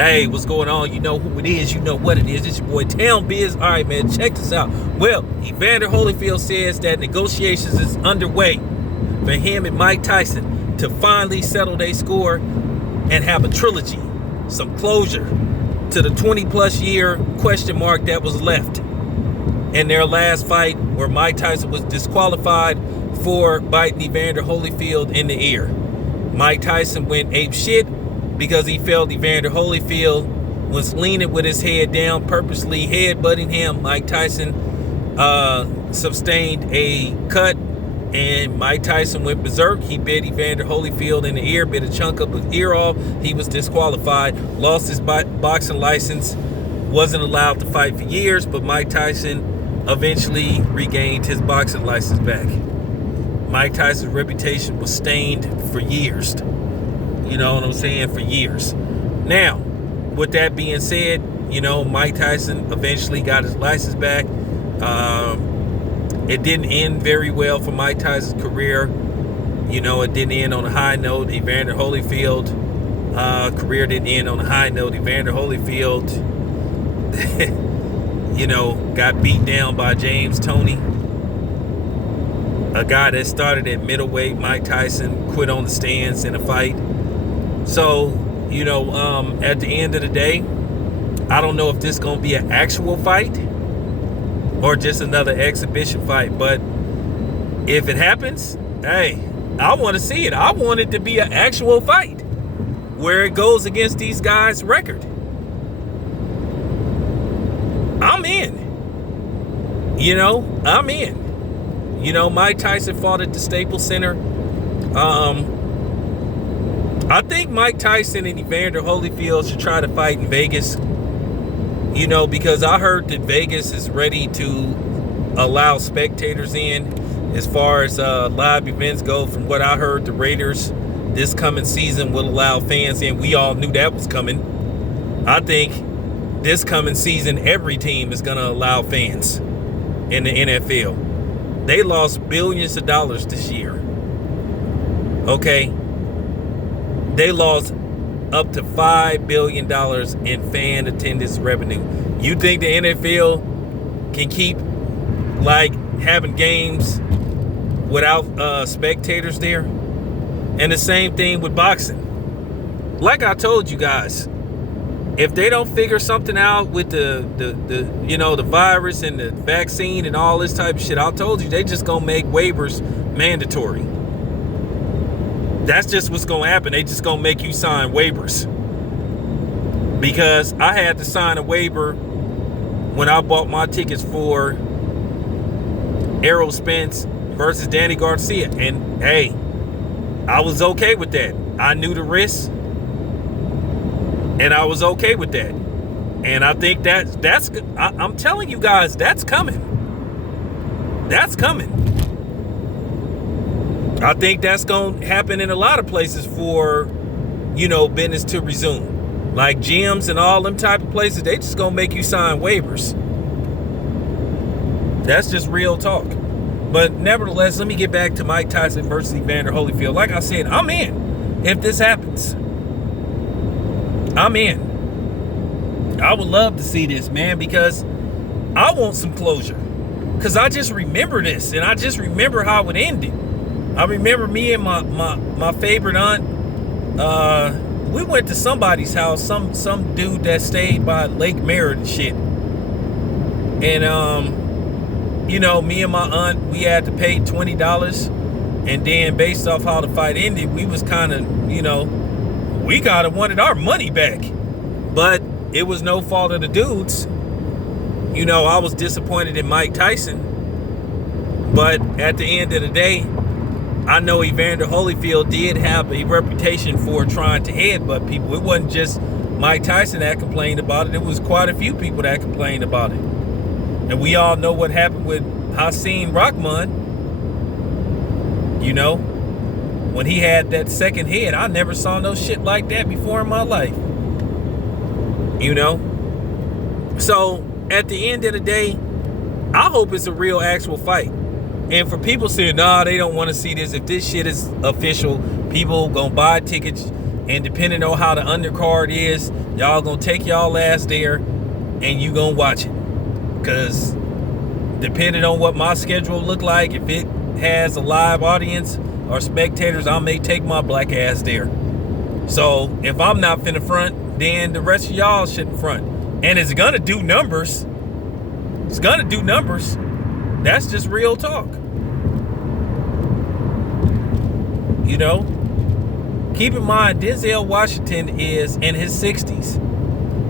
Hey, what's going on? You know who it is. You know what it is. It's your boy Town Biz. All right, man, check this out. Well, Evander Holyfield says that negotiations is underway for him and Mike Tyson to finally settle their score and have a trilogy, some closure to the 20-plus year question mark that was left in their last fight where Mike Tyson was disqualified for biting Evander Holyfield in the ear. Mike Tyson went ape shit because he felt Evander Holyfield was leaning with his head down, purposely headbutting him. Mike Tyson sustained a cut, and Mike Tyson went berserk. He bit Evander Holyfield in the ear, bit a chunk of his ear off. He was disqualified, lost his boxing license, wasn't allowed to fight for years, but Mike Tyson eventually regained his boxing license back. Mike Tyson's reputation was stained for years. You know what I'm saying? For years. Now, with that being said, you know, Mike Tyson eventually got his license back. It didn't end very well for Mike Tyson's career. You know, it didn't end on a high note. Evander Holyfield career didn't end on a high note. Evander Holyfield, you know, got beat down by James Toney, a guy that started at middleweight. Mike Tyson quit on the stands in a fight. So, you know, at the end of the day, I don't know if this is going to be an actual fight or just another exhibition fight. But if it happens, hey, I want to see it. I want it to be an actual fight where it goes against these guys' record. I'm in. You know, I'm in. You know, Mike Tyson fought at the Staples Center. I think Mike Tyson and Evander Holyfield should try to fight in Vegas. You know, because I heard that Vegas is ready to allow spectators in as far as live events go. From what I heard, the Raiders this coming season will allow fans in. We all knew that was coming. I think this coming season, every team is going to allow fans in the NFL. They lost billions of dollars this year. Okay. They lost up to $5 billion in fan attendance revenue. You think the NFL can keep like having games without spectators there? And the same thing with boxing. Like I told you guys, if they don't figure something out with the you know, the virus and the vaccine and all this type of shit, I told you they just gonna make waivers mandatory. That's just what's going to happen. They just going to make you sign waivers. Because I had to sign a waiver when I bought my tickets for Errol Spence versus Danny Garcia. And, hey, I was okay with that. I knew the risks. And I was okay with that. And I think that's I'm telling you guys, that's coming. That's coming. I think that's going to happen in a lot of places for, you know, business to resume. Like gyms and all them type of places, they just going to make you sign waivers. That's just real talk. But nevertheless, let me get back to Mike Tyson versus Evander Holyfield. Like I said, I'm in if this happens. I'm in. I would love to see this, man, because I want some closure. Because I just remember this, and I just remember how it ended. I remember me and my favorite aunt, we went to somebody's house, some dude that stayed by Lake Merritt and shit. And, you know, me and my aunt, we had to pay $20. And then based off how the fight ended, we was kind of, you know, we kind of wanted our money back. But it was no fault of the dudes. You know, I was disappointed in Mike Tyson. But at the end of the day, I know Evander Holyfield did have a reputation for trying to headbutt people. It wasn't just Mike Tyson that complained about it. It was quite a few people that complained about it. And we all know what happened with Hasim Rahman. You know, when he had that second head, I never saw no shit like that before in my life. You know? So, at the end of the day, I hope it's a real actual fight. And for people saying, nah, they don't want to see this. If this shit is official, people gonna buy tickets And depending on how the undercard is, y'all gonna take y'all ass there and you gonna watch it. Because depending on what my schedule look like, if it has a live audience or spectators, I may take my black ass there. So if I'm not finna front, then the rest of y'all shouldn't front. And it's gonna do numbers. It's gonna do numbers. That's just real talk. You know? Keep in mind, Denzel Washington is in his 60s.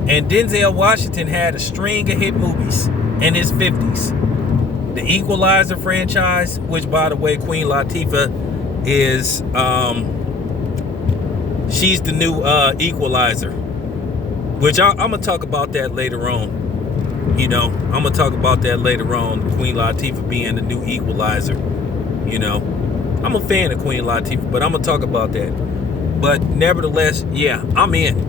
And Denzel Washington had a string of hit movies in his 50s. The Equalizer franchise, which, by the way, Queen Latifah is, she's the new Equalizer. Which I'm going to talk about that later on. You know, I'm going to talk about that later on. Queen Latifah being the new Equalizer. You know, I'm a fan of Queen Latifah, but I'm going to talk about that. But nevertheless, yeah, I'm in.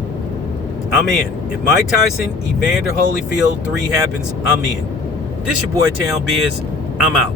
If Mike Tyson, Evander Holyfield 3 happens, I'm in. This your boy Town Biz. I'm out.